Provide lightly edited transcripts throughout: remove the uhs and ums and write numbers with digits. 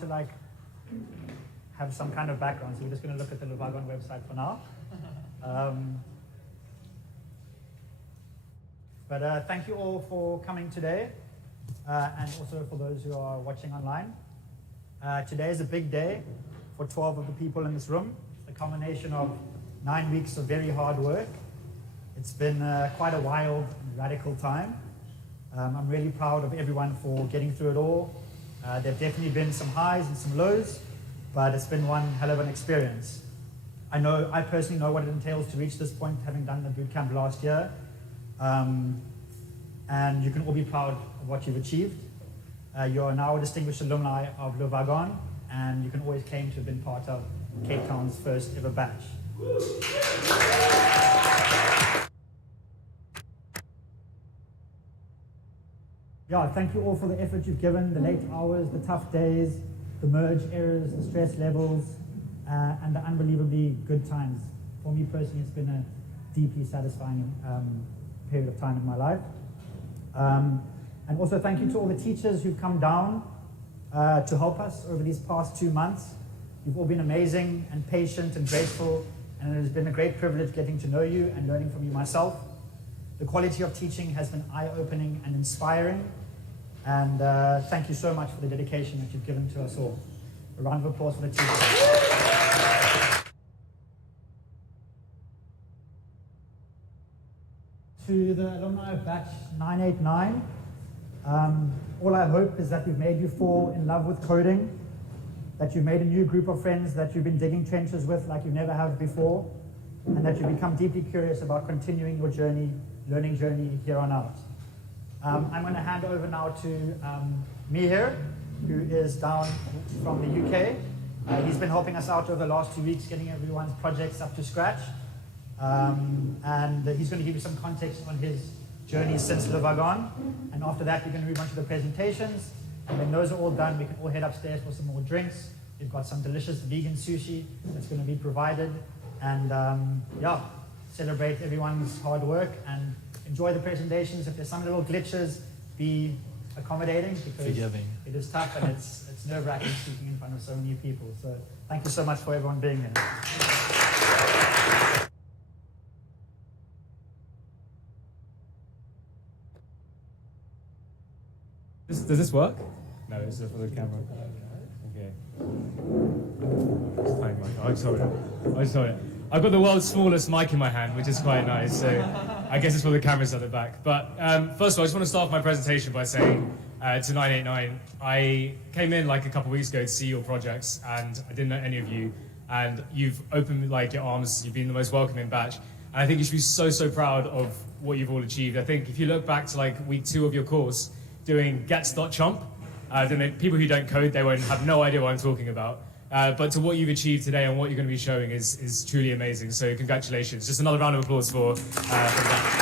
to have some kind of background, so we're just going to look at the Wagon website for now. But thank you all for coming today, and also for those who are watching online. Today is a big day for 12 of the people in this room. It's the culmination of 9 weeks of very hard work. It's been quite a wild and radical time. I'm really proud of everyone for getting through it all. There have definitely been some highs and some lows, but it's been one hell of an experience. I personally know what it entails to reach this point, having done the bootcamp last year. And you can all be proud of what you've achieved. You are now a distinguished alumni of Le Wagon, and you can always claim to have been part of Cape Town's first ever batch. Yeah, thank you all for the effort you've given, the late hours, the tough days, the merge errors, the stress levels, and the unbelievably good times. For me personally, it's been a deeply satisfying period of time in my life. And also thank you to all the teachers who've come down to help us over these past 2 months. You've all been amazing and patient and grateful, and it has been a great privilege getting to know you and learning from you myself. The quality of teaching has been eye-opening and inspiring, and thank you so much for the dedication that you've given to us all. A round of applause for the teachers. To the alumni of batch 989, all I hope is that we've made you fall in love with coding, that you've made a new group of friends that you've been digging trenches with like you never have before, and that you've become deeply curious about continuing your learning journey here on out. I'm going to hand over now to Mihir, who is down from the UK. He's been helping us out over the last 2 weeks, getting everyone's projects up to scratch. And he's going to give you some context on his journey since Le Wagon. And after that, we're going to move on to the presentations. And when those are all done, we can all head upstairs for some more drinks. We've got some delicious vegan sushi that's going to be provided. And yeah, celebrate everyone's hard work and enjoy the presentations. If there's some little glitches, be accommodating, because it is tough and it's nerve-wracking speaking in front of so many people. So thank you so much for everyone being here. Does this work? No, it's just for the camera. Okay. It's tiny mic. I just saw it. I've got the world's smallest mic in my hand, which is quite nice, so I guess it's for the cameras at the back. But first of all, I just want to start off my presentation by saying to 989, I came in like a couple of weeks ago to see your projects, and I didn't know any of you, and you've opened your arms, you've been the most welcoming batch, and I think you should be so proud of what you've all achieved. I think if you look back to week 2 of your course, doing gets.chomp, people who don't code, they won't have no idea what I'm talking about. But to what you've achieved today and what you're going to be showing is truly amazing. So congratulations. Just another round of applause for that.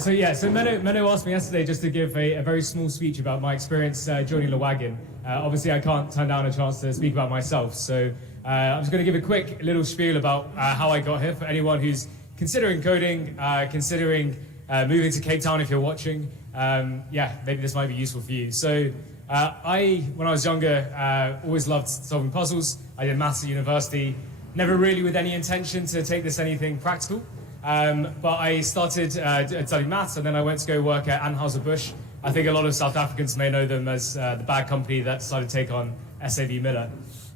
So Menno asked me yesterday just to give a very small speech about my experience joining Le Wagon. Obviously, I can't turn down a chance to speak about myself. So I'm just going to give a quick little spiel about how I got here for anyone who's considering coding, considering moving to Cape Town if you're watching. Maybe this might be useful for you. So when I was younger, always loved solving puzzles. I did maths at university, never really with any intention to take this anything practical. But I started studying maths, and then I went to go work at Anheuser-Busch. I think a lot of South Africans may know them as the bad company that decided to take on SAB Miller.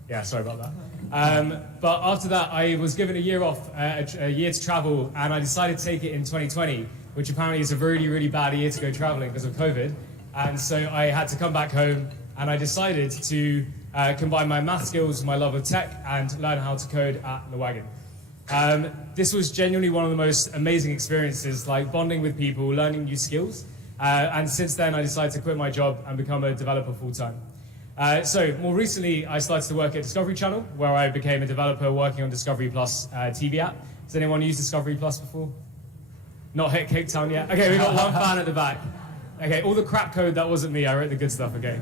Yeah, sorry about that. But after that, I was given a year off, a year to travel, and I decided to take it in 2020, which apparently is a really bad year to go traveling because of COVID. And so I had to come back home, and I decided to combine my math skills with my love of tech and learn how to code at Le Wagon. This was genuinely one of the most amazing experiences, like bonding with people, learning new skills. And since then, I decided to quit my job and become a developer full-time. So more recently, I started to work at Discovery Channel, where I became a developer working on Discovery Plus TV app. Has anyone used Discovery Plus before? Not hit Cape Town yet? Okay, we've got one fan at the back. Okay, all the crap code, that wasn't me, I wrote the good stuff, okay.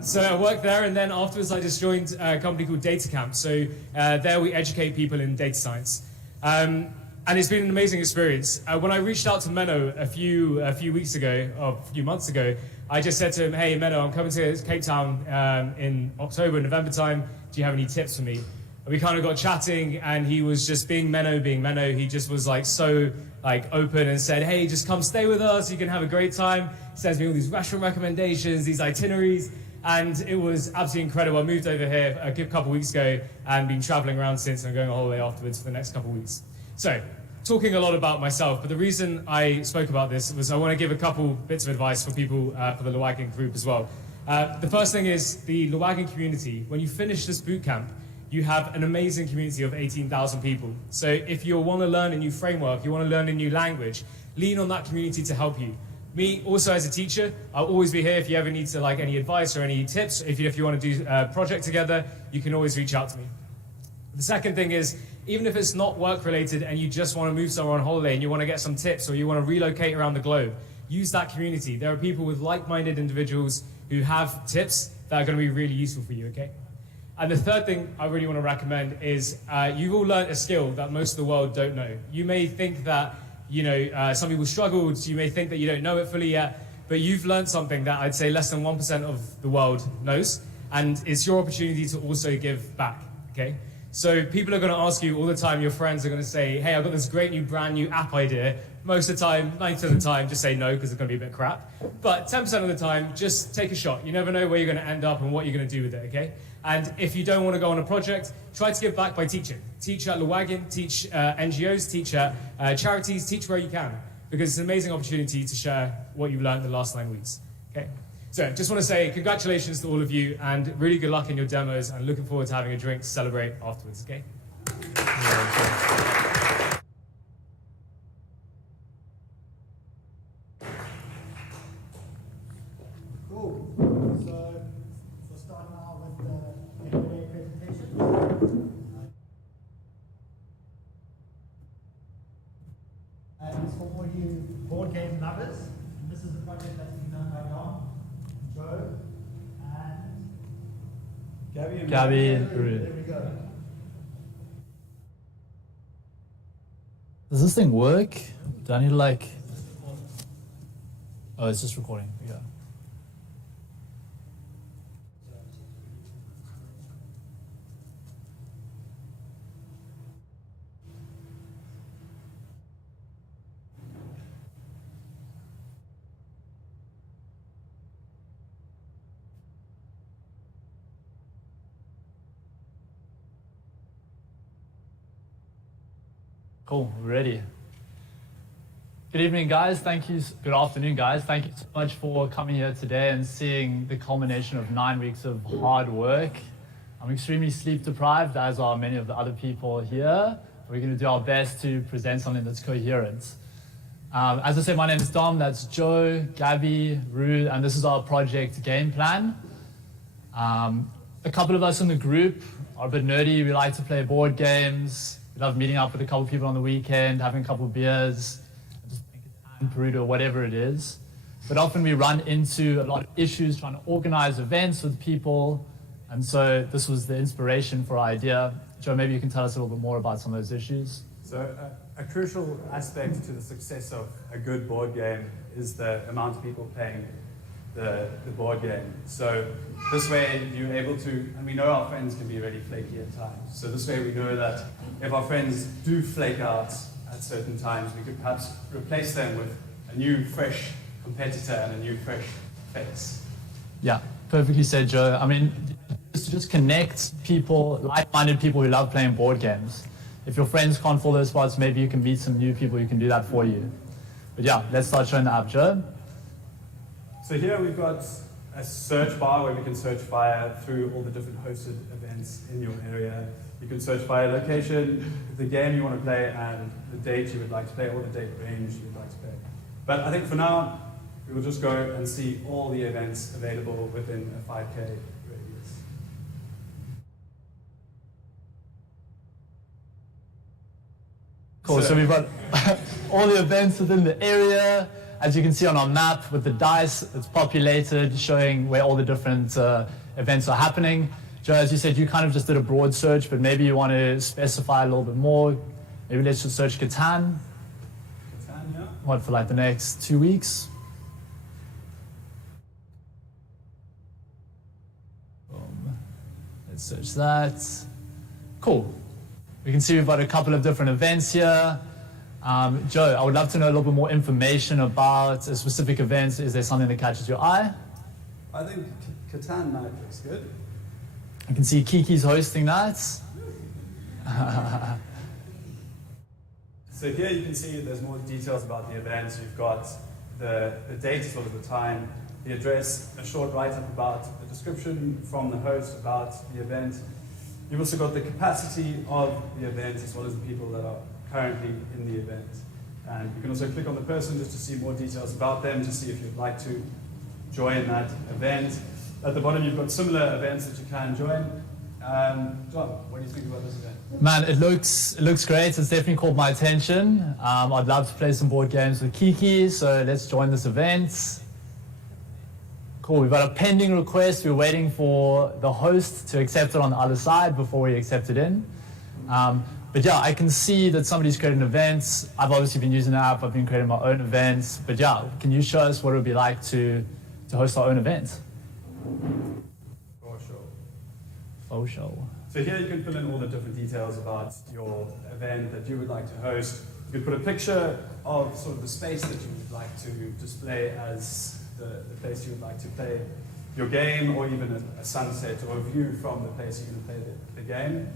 So I worked there, and then afterwards I just joined a company called Data Camp. So there we educate people in data science. And it's been an amazing experience. When I reached out to Menno a few weeks ago, or a few months ago, I just said to him, hey, Menno, I'm coming to Cape Town in October, November time. Do you have any tips for me? And we kind of got chatting, and he was just being Menno. He just was like so like open and said, hey, just come stay with us. You can have a great time. Sends me all these restaurant recommendations, these itineraries. And it was absolutely incredible. I moved over here a couple of weeks ago and been traveling around since, and going on holiday afterwards for the next couple of weeks. So, talking a lot about myself, but the reason I spoke about this was I want to give a couple bits of advice for people for the Wagon group as well. The first thing is the Wagon community. When you finish this bootcamp, you have an amazing community of 18,000 people. So if you want to learn a new framework, you want to learn a new language, lean on that community to help you. Me, also as a teacher, I'll always be here if you ever need to like any advice or any tips. If you want to do a project together, you can always reach out to me. The second thing is, even if it's not work related and you just want to move somewhere on holiday and you want to get some tips or you want to relocate around the globe, use that community. There are people with like-minded individuals who have tips that are going to be really useful for you, okay? And the third thing I really want to recommend is you've all learned a skill that most of the world don't know. You may think that, some people struggled, you may think that you don't know it fully yet, but you've learned something that I'd say less than 1% of the world knows, and it's your opportunity to also give back, okay? So people are going to ask you all the time, your friends are going to say, hey, I've got this great new brand new app idea. Most of the time, 90% of the time, just say no because it's going to be a bit crap. But 10% of the time, just take a shot. You never know where you're going to end up and what you're going to do with it, okay? And if you don't want to go on a project, try to give back by teaching. Teach at Wagon, teach NGOs, teach at charities, teach where you can. Because it's an amazing opportunity to share what you've learned the last 9 weeks, okay? So just want to say congratulations to all of you and really good luck in your demos, and looking forward to having a drink to celebrate afterwards, okay? Cool. So we'll start now with the everyday presentation. And it's for all you board game lovers. And this is the project that's been done by Dom, Joe, and Gabby. There we go. Does this thing work? Do I need to like... Oh, it's just recording. Yeah. Cool, we're ready. Good evening, guys. Good afternoon, guys. Thank you so much for coming here today and seeing the culmination of 9 weeks of hard work. I'm extremely sleep deprived, as are many of the other people here. We're going to do our best to present something that's coherent. As I said, my name is Dom. That's Joe, Gabby, Ruth, and this is our project game plan. A couple of us in the group are a bit nerdy. We like to play board games. We love meeting up with a couple of people on the weekend, having a couple of beers, just make a tan, Perudo, whatever it is. But often we run into a lot of issues trying to organize events with people. And so this was the inspiration for our idea. Joe, maybe you can tell us a little bit more about some of those issues. So a crucial aspect to the success of a good board game is the amount of people playing the board game. So this way you're able to, and we know our friends can be really flaky at times. So this way we know that if our friends do flake out at certain times, we could perhaps replace them with a new, fresh competitor and a new, fresh face. Yeah, perfectly said, Joe. I mean, just connect people, like-minded people who love playing board games. If your friends can't fill those spots, maybe you can meet some new people who can do that for you. But yeah, let's start showing the app, Joe. So here we've got a search bar where we can search via through all the different hosted events in your area. You can search via location, the game you want to play, and the date you would like to play, or the date range you would like to play. But I think for now, we will just go and see all the events available within a 5K radius. Cool, so we've got all the events within the area. As you can see on our map with the dice, it's populated, showing where all the different events are happening. Joe, as you said, you kind of just did a broad search, but maybe you want to specify a little bit more. Maybe let's just search Catan. Catan, yeah. What, for like the next 2 weeks? Boom. Let's search that. Cool. We can see we've got a couple of different events here. Joe, I would love to know a little bit more information about a specific event. Is there something that catches your eye? I think Catan night looks good. I can see Kiki's hosting that. So here you can see there's more details about the event. You've got the date as well as the time, the address, a short write-up about the description from the host about the event. You've also got the capacity of the event as well as the people that are currently in the event. And you can also click on the person just to see more details about them, to see if you'd like to join that event. At the bottom, you've got similar events that you can join. John, what do you think about this event? Man, it looks great. It's definitely caught my attention. I'd love to play some board games with Kiki, so let's join this event. Cool, we've got a pending request. We're waiting for the host to accept it on the other side before we accept it in. But yeah, I can see that somebody's created an event. I've obviously been using the app. I've been creating my own events. But yeah, can you show us what it would be like to host our own event? For sure. For sure. So here you can fill in all the different details about your event that you would like to host. You can put a picture of sort of the space that you would like to display as the place you would like to play your game, or even a sunset or a view from the place you're going to play the game.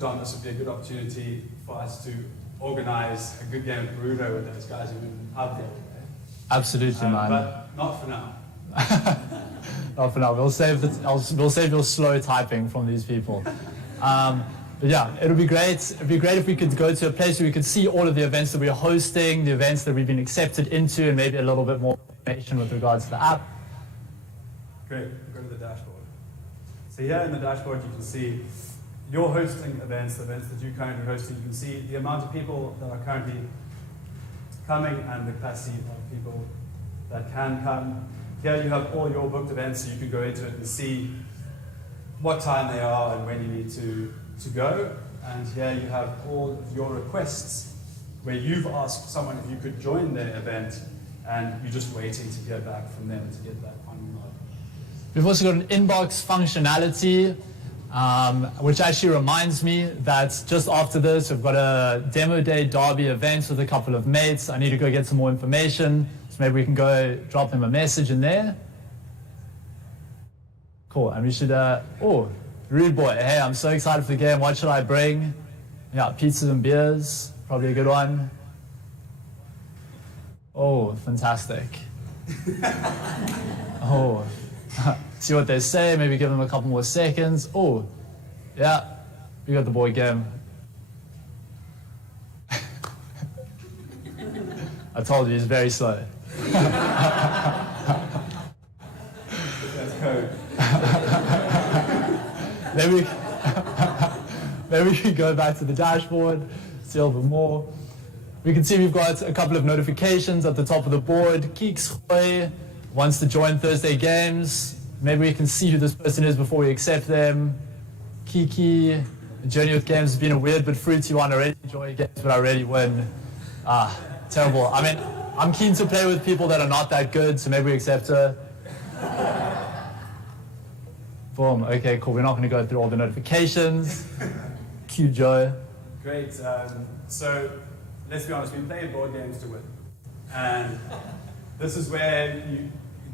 John, this would be a good opportunity for us to organize a good game of Perudo with those guys who are in the pub the other day. Absolutely, man. But not for now. Not for now. We'll save your slow typing from these people. But yeah, it would be great. It'd be great if we could go to a place where we could see all of the events that we are hosting, the events that we've been accepted into, and maybe a little bit more information with regards to the app. Great. We'll go to the dashboard. So here in the dashboard, you can see your hosting events, the events that you're currently hosting. You can see the amount of people that are currently coming and the capacity of people that can come. Here you have all your booked events, so you can go into it and see what time they are and when you need to go. And here you have all of your requests where you've asked someone if you could join their event and you're just waiting to hear back from them to get that final nod. We've also got an inbox functionality, which actually reminds me that just after this, we've got a demo day derby event with a couple of mates. I need to go get some more information, so maybe we can go drop them a message in there. Cool, and we should, Rude Boy, hey, I'm so excited for the game. What should I bring? Yeah, pizzas and beers, probably a good one. Oh, fantastic. Oh, see what they say, maybe give them a couple more seconds. Oh, yeah, we got the board game. I told you, he's very slow. That's code. Maybe we can go back to the dashboard, see a little bit more. We can see we've got a couple of notifications at the top of the board. Keeks Hoy wants to join Thursday games. Maybe we can see who this person is before we accept them. Kiki, the journey with games has been a weird but fruity one. I already enjoy games, but I already win. Terrible. I mean, I'm keen to play with people that are not that good, so maybe we accept her. Boom. Okay, cool. We're not going to go through all the notifications. Cue Joe. Great. So let's be honest, we play board games to win. And this is where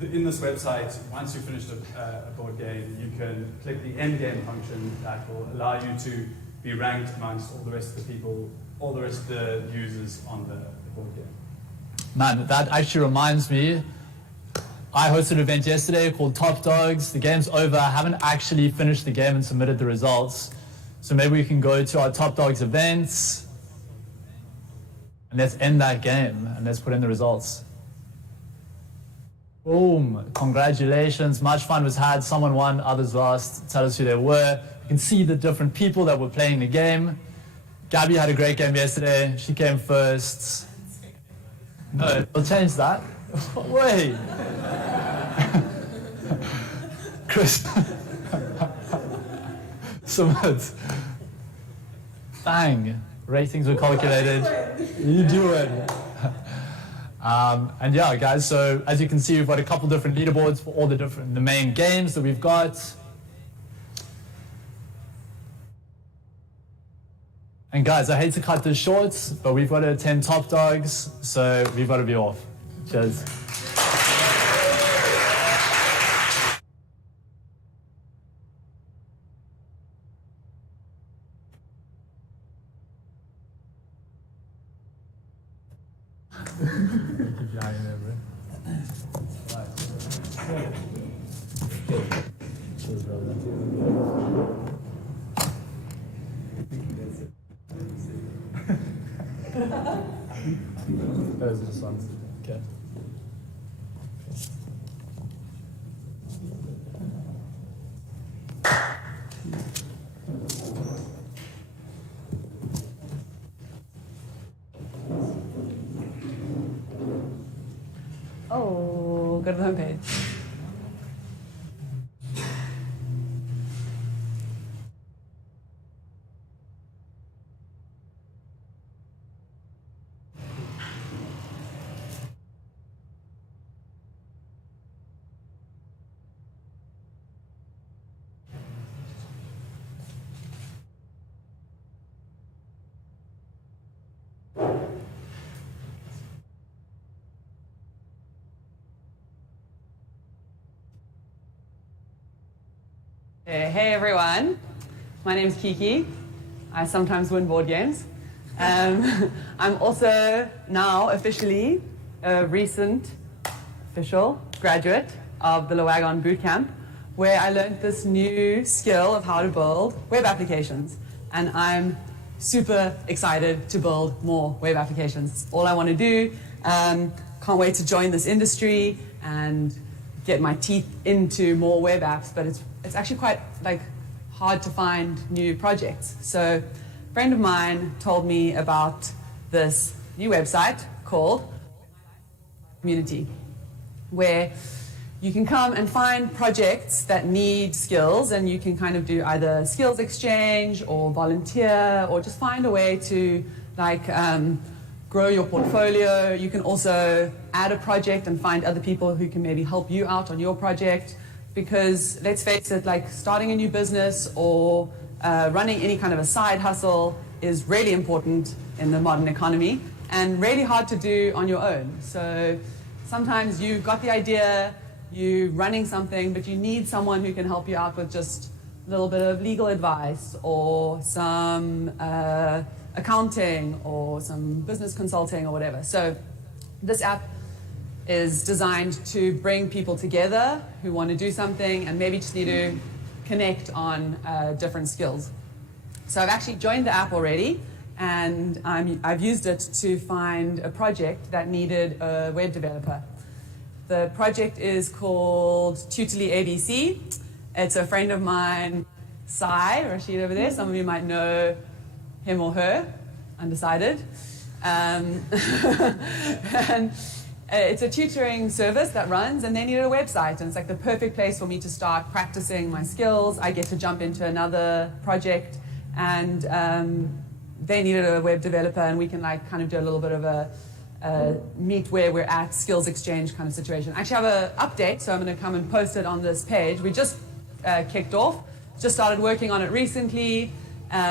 in this website, once you've finished a board game, you can click the end game function that will allow you to be ranked amongst all the rest of the people, all the rest of the users on the board game. Man, that actually reminds me, I hosted an event yesterday called Top Dogs. The game's over. I haven't actually finished the game and submitted the results. So maybe we can go to our Top Dogs events and let's end that game and let's put in the results. Boom, congratulations. Much fun was had. Someone won, others lost. Tell us who they were. You can see the different people that were playing the game. Gabby had a great game yesterday. She came first. No, we'll change that. Wait. Chris. Submit. Bang. Ratings were calculated. You do it. And yeah, guys, so as you can see, we've got a couple different leaderboards for all the main games that we've got. And guys, I hate to cut this short, but we've got to attend Top Dogs, so we've got to be off. Cheers. Okay. Oh, go to the homepage. Hey everyone, my name's Kiki. I sometimes win board games. I'm also now officially a recent official graduate of the Wagon bootcamp, where I learned this new skill of how to build web applications. And I'm super excited to build more web applications. It's all I want to do. Can't wait to join this industry and get my teeth into more web apps, but it's actually quite hard to find new projects. So a friend of mine told me about this new website called Community, where you can come and find projects that need skills, and you can kind of do either skills exchange or volunteer, or just find a way to grow your portfolio. You can also add a project and find other people who can maybe help you out on your project. Because let's face it, starting a new business or running any kind of a side hustle is really important in the modern economy and really hard to do on your own. So sometimes you've got the idea, you're running something, but you need someone who can help you out with just a little bit of legal advice or some accounting or some business consulting or whatever. So this app is designed to bring people together who want to do something and maybe just need to connect on different skills. So I've actually joined the app already, and I've used it to find a project that needed a web developer. The project is called Tutorly ABC. It's a friend of mine, Sai, Rashid over there. Some of you might know him or her, undecided. And it's a tutoring service that runs, and they needed a website, and it's the perfect place for me to start practicing my skills. I get to jump into another project, and they needed a web developer, and we can kind of do a little bit of a meet where we're at, skills exchange kind of situation. I actually have an update, so I'm going to come and post it on this page. We just kicked off, just started working on it recently.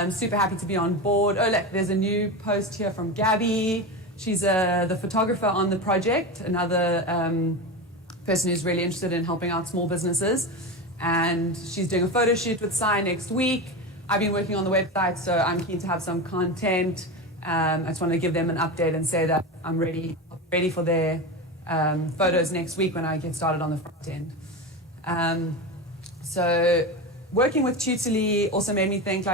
Super happy to be on board. Oh, look, there's a new post here from Gabby. She's the photographer on the project, another person who's really interested in helping out small businesses. And she's doing a photo shoot with Sai next week. I've been working on the website, so I'm keen to have some content. I just want to give them an update and say that I'm ready for their photos next week when I get started on the front end. So working with Tutorly also made me think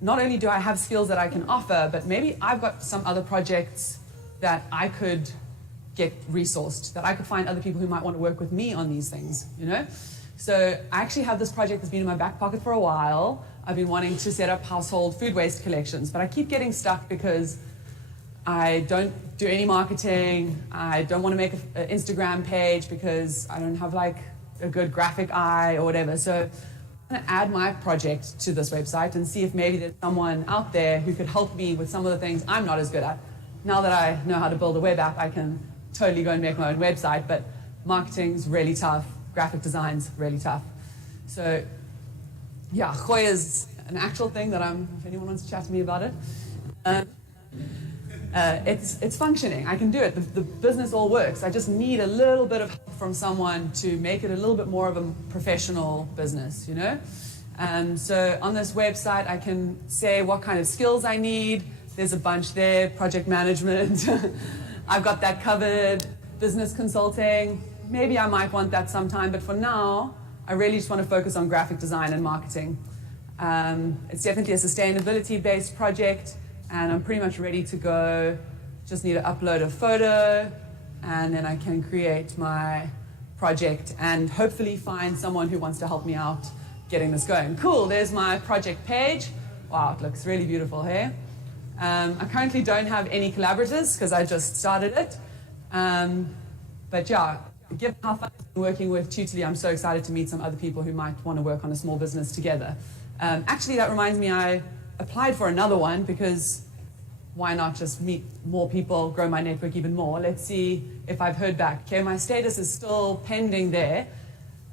not only do I have skills that I can offer, but maybe I've got some other projects that I could get resourced, that I could find other people who might want to work with me on these things, So I actually have this project that's been in my back pocket for a while. I've been wanting to set up household food waste collections, but I keep getting stuck because I don't do any marketing. I don't want to make an Instagram page because I don't have a good graphic eye or whatever. So going to add my project to this website and see if maybe there's someone out there who could help me with some of the things I'm not as good at. Now that I know how to build a web app, I can totally go and make my own website, but marketing's really tough, graphic design's really tough. So yeah, Gooi is an actual thing that if anyone wants to chat to me about it. It's functioning. I can do it. The business all works. I just need a little bit of help from someone to make it a little bit more of a professional business, you know? So on this website, I can say what kind of skills I need. There's a bunch there, project management. I've got that covered. Business consulting. Maybe I might want that sometime, but for now, I really just want to focus on graphic design and marketing. It's definitely a sustainability-based project, and I'm pretty much ready to go. Just need to upload a photo, and then I can create my project and hopefully find someone who wants to help me out getting this going. Cool, there's my project page. Wow, it looks really beautiful here. I currently don't have any collaborators because I just started it. But yeah, given how fun I've been working with Tutely, I'm so excited to meet some other people who might want to work on a small business together. Actually, that reminds me, I applied for another one because why not just meet more people, grow my network even more? Let's see if I've heard back. Okay, my status is still pending there.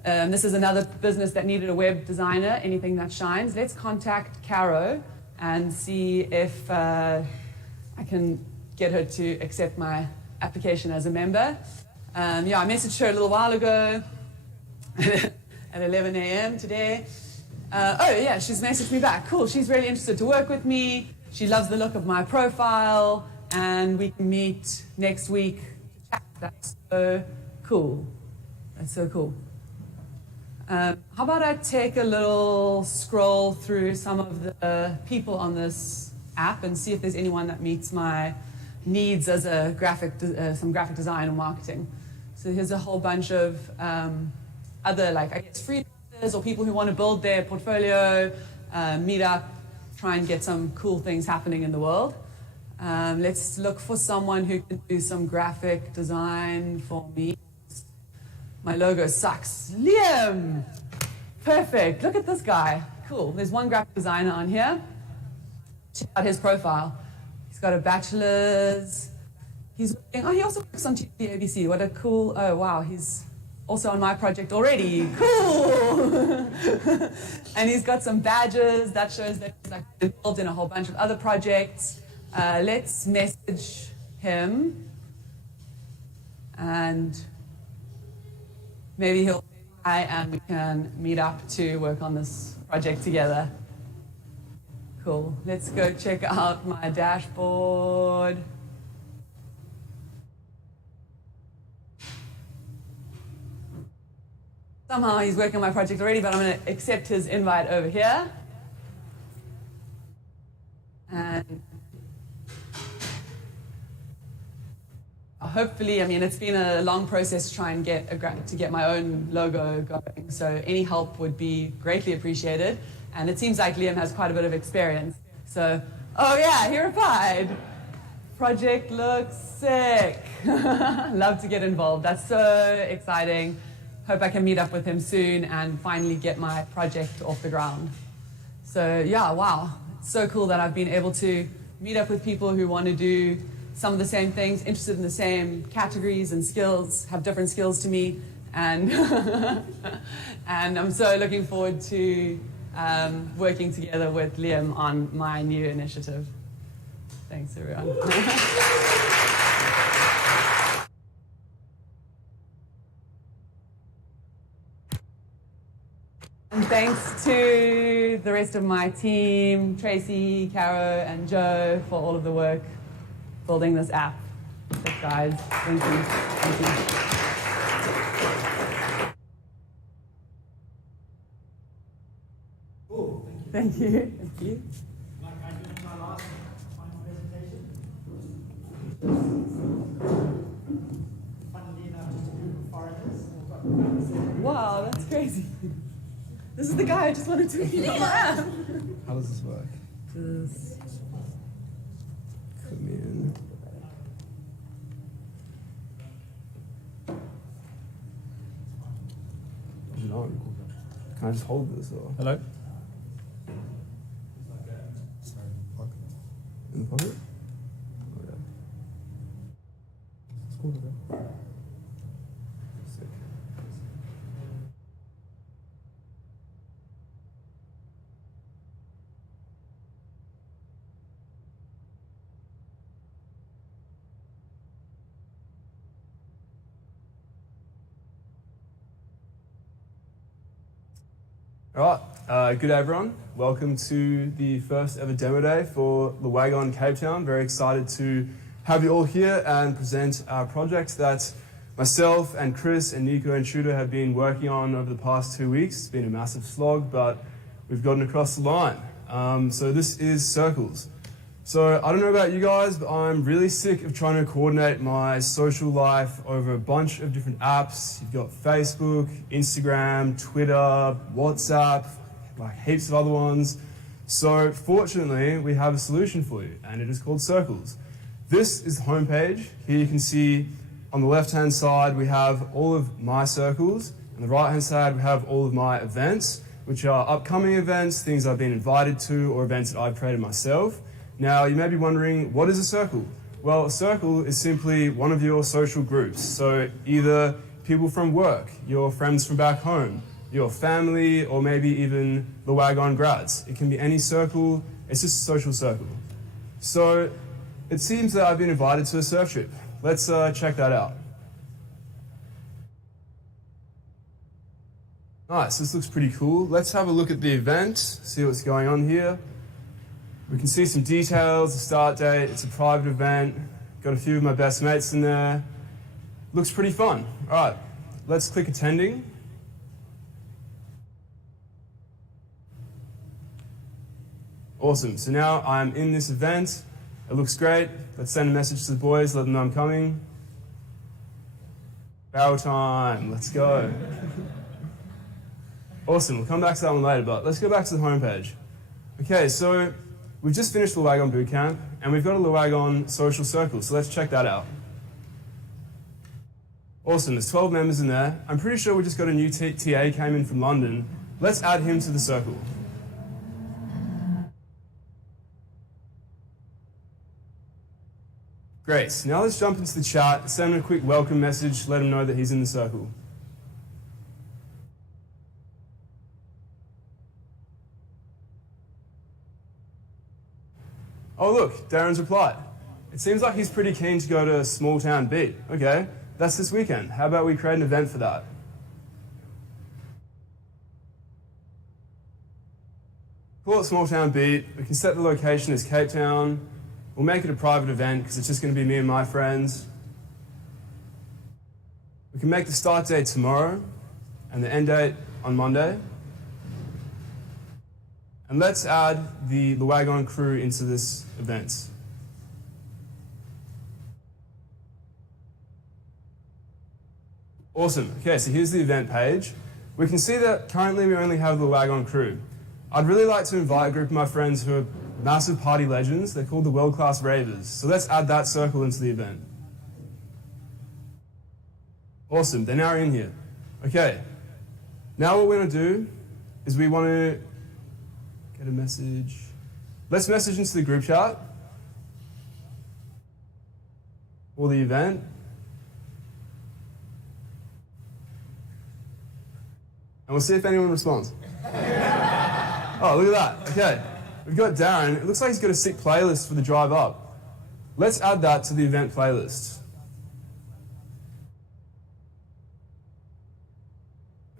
This is another business that needed a web designer, anything that shines. Let's contact Caro and see if I can get her to accept my application as a member. Yeah, I messaged her a little while ago at 11 a.m. today. Oh yeah, she's messaged me back. Cool, she's really interested to work with me. She loves the look of my profile, and we can meet next week. That's so cool. That's so cool. How about I take a little scroll through some of the people on this app and see if there's anyone that meets my needs as a some graphic design or marketing. So here's a whole bunch of other, like, I guess, freelancers or people who want to build their portfolio, meet up, try and get some cool things happening in the world. Let's look for someone who can do some graphic design for me. My logo sucks. Liam! Perfect. Look at this guy. Cool. There's one graphic designer on here. Check out his profile. He's got a bachelor's. He's working, he also works on the ABC. What a cool, oh wow, he's also on my project already. Cool! And he's got some badges. That shows that he's like involved in a whole bunch of other projects. Let's message him. And maybe he'll apply and we can meet up to work on this project together. Cool. Let's go check out my dashboard. Somehow he's working on my project already, but I'm going to accept his invite over here. And hopefully, I mean, it's been a long process to try and get my own logo going. So any help would be greatly appreciated. And it seems like Liam has quite a bit of experience. So, oh yeah, he replied. Project looks sick. Love to get involved. That's so exciting. Hope I can meet up with him soon and finally get my project off the ground. So yeah, wow. It's so cool that I've been able to meet up with people who want to do some of the same things, interested in the same categories and skills, have different skills to me. And, and I'm so looking forward to working together with Liam on my new initiative. Thanks, everyone. And thanks to the rest of my team, Tracy, Caro, and Joe, for all of the work building this app. Thanks, guys. Thank you. Thank you. Cool. Thank you. Thank you. Like I did in my last final presentation. Funnily enough, just a group of foreigners. Wow, that's crazy. This is the guy I just wanted to meet on my app. How does this work? Just Come in. Is it on? Can I just hold this? Or Hello? in the pocket? Oh, yeah. It's cool, okay. Sick. All right, good day everyone. Welcome to the first ever demo day for the Wagon Cape Town. Very excited to have you all here and present our project that myself and Chris and Nico and Shooter have been working on over the past 2 weeks. It's been a massive slog, but we've gotten across the line. So this is Circles. So I don't know about you guys, but I'm really sick of trying to coordinate my social life over a bunch of different apps. You've got Facebook, Instagram, Twitter, WhatsApp, like heaps of other ones. So fortunately, we have a solution for you, and it is called Circles. This is the homepage. Here you can see on the left-hand side, we have all of my circles. On the right-hand side, we have all of my events, which are upcoming events, things I've been invited to, or events that I've created myself. Now, you may be wondering, what is a circle? Well, a circle is simply one of your social groups. So either people from work, your friends from back home, your family, or maybe even the Wagon grads. It can be any circle, it's just a social circle. So it seems that I've been invited to a surf trip. Let's check that out. Nice, this looks pretty cool. Let's have a look at the event, see what's going on here. We can see some details, the start date, it's a private event, got a few of my best mates in there. Looks pretty fun. All right, let's click attending. Awesome, so now I'm in this event, it looks great. Let's send a message to the boys, let them know I'm coming. Barrel time, let's go. Awesome, we'll come back to that one later, but let's go back to the homepage. Okay, so we've just finished the Wagon bootcamp, and we've got a Wagon social circle, so let's check that out. Awesome, there's 12 members in there. I'm pretty sure we just got a new TA came in from London. Let's add him to the circle. Great, now let's jump into the chat, send him a quick welcome message, let him know that he's in the circle. Oh look, Darren's replied. It seems like he's pretty keen to go to Small Town Beat. Okay, that's this weekend. How about we create an event for that? Call it Small Town Beat. We can set the location as Cape Town. We'll make it a private event because it's just going to be me and my friends. We can make the start date tomorrow and the end date on Monday. And let's add the Wagon crew into this event. Awesome. Okay, so here's the event page. We can see that currently we only have the Wagon crew. I'd really like to invite a group of my friends who are massive party legends. They're called the World Class Ravers. So let's add that circle into the event. Awesome, they're now in here. Okay, now what we're going to do is we want to get a message. Let's message into the group chat for the event. And we'll see if anyone responds. Oh, look at that. Okay, we've got Darren. It looks like he's got a sick playlist for the drive up. Let's add that to the event playlist.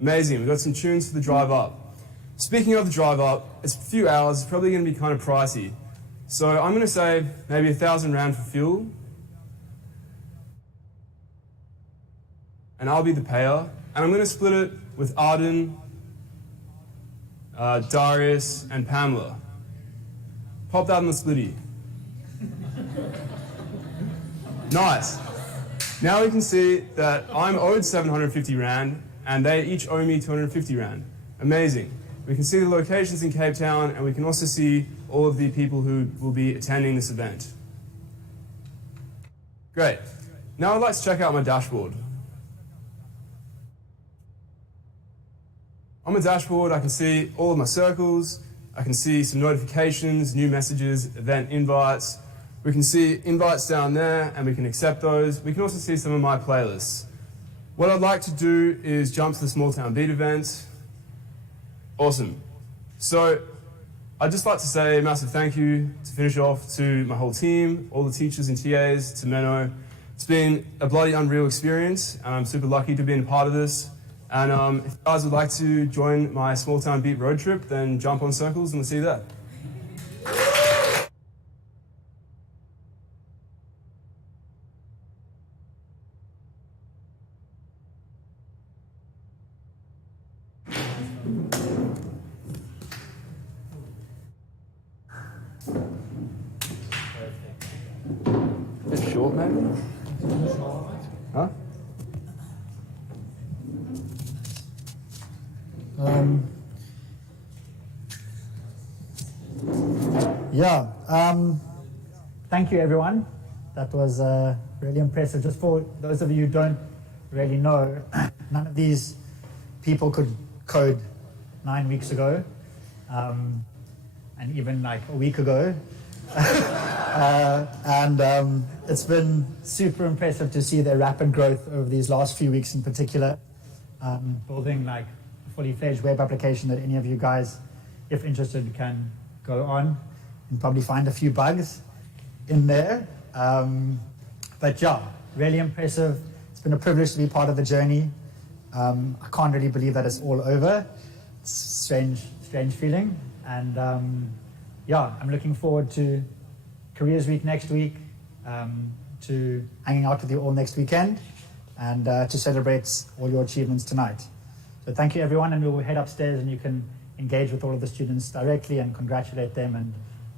Amazing, we've got some tunes for the drive up. Speaking of the drive up, it's a few hours, it's probably going to be kind of pricey. So I'm going to say maybe 1,000 rand for fuel. And I'll be the payer. And I'm going to split it with Arden, Darius, and Pamela. Pop that in the splitty. Nice. Now we can see that I'm owed 750 rand, and they each owe me 250 rand. Amazing. We can see the locations in Cape Town, and we can also see all of the people who will be attending this event. Great. Now I'd like to check out my dashboard. On my dashboard, I can see all of my circles. I can see some notifications, new messages, event invites. We can see invites down there and we can accept those. We can also see some of my playlists. What I'd like to do is jump to the Small Town Beat event. Awesome. So I'd just like to say a massive thank you to finish off to my whole team, all the teachers and TAs, to Menno. It's been a bloody unreal experience, and I'm super lucky to be a part of this. And if you guys would like to join my Small Town Beat road trip, then jump on Circles and we'll see you there. A bit short, maybe? Huh? Thank you, everyone. That was really impressive. Just for those of you who don't really know, none of these people could code 9 weeks ago, and even like a week ago. It's been super impressive to see their rapid growth over these last few weeks in particular, building like a fully fledged web application that any of you guys, if interested, can go on and probably find a few bugs in there. But yeah, really impressive. It's been a privilege to be part of the journey. I can't really believe that it's all over. It's a strange feeling. And yeah, I'm looking forward to Careers Week next week, to hanging out with you all next weekend, and to celebrate all your achievements tonight. So thank you, everyone, and we'll head upstairs and you can engage with all of the students directly and congratulate them and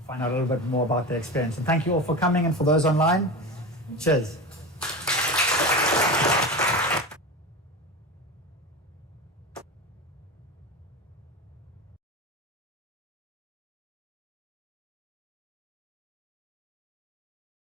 find out a little bit more about their experience. And thank you all for coming, and for those online, cheers.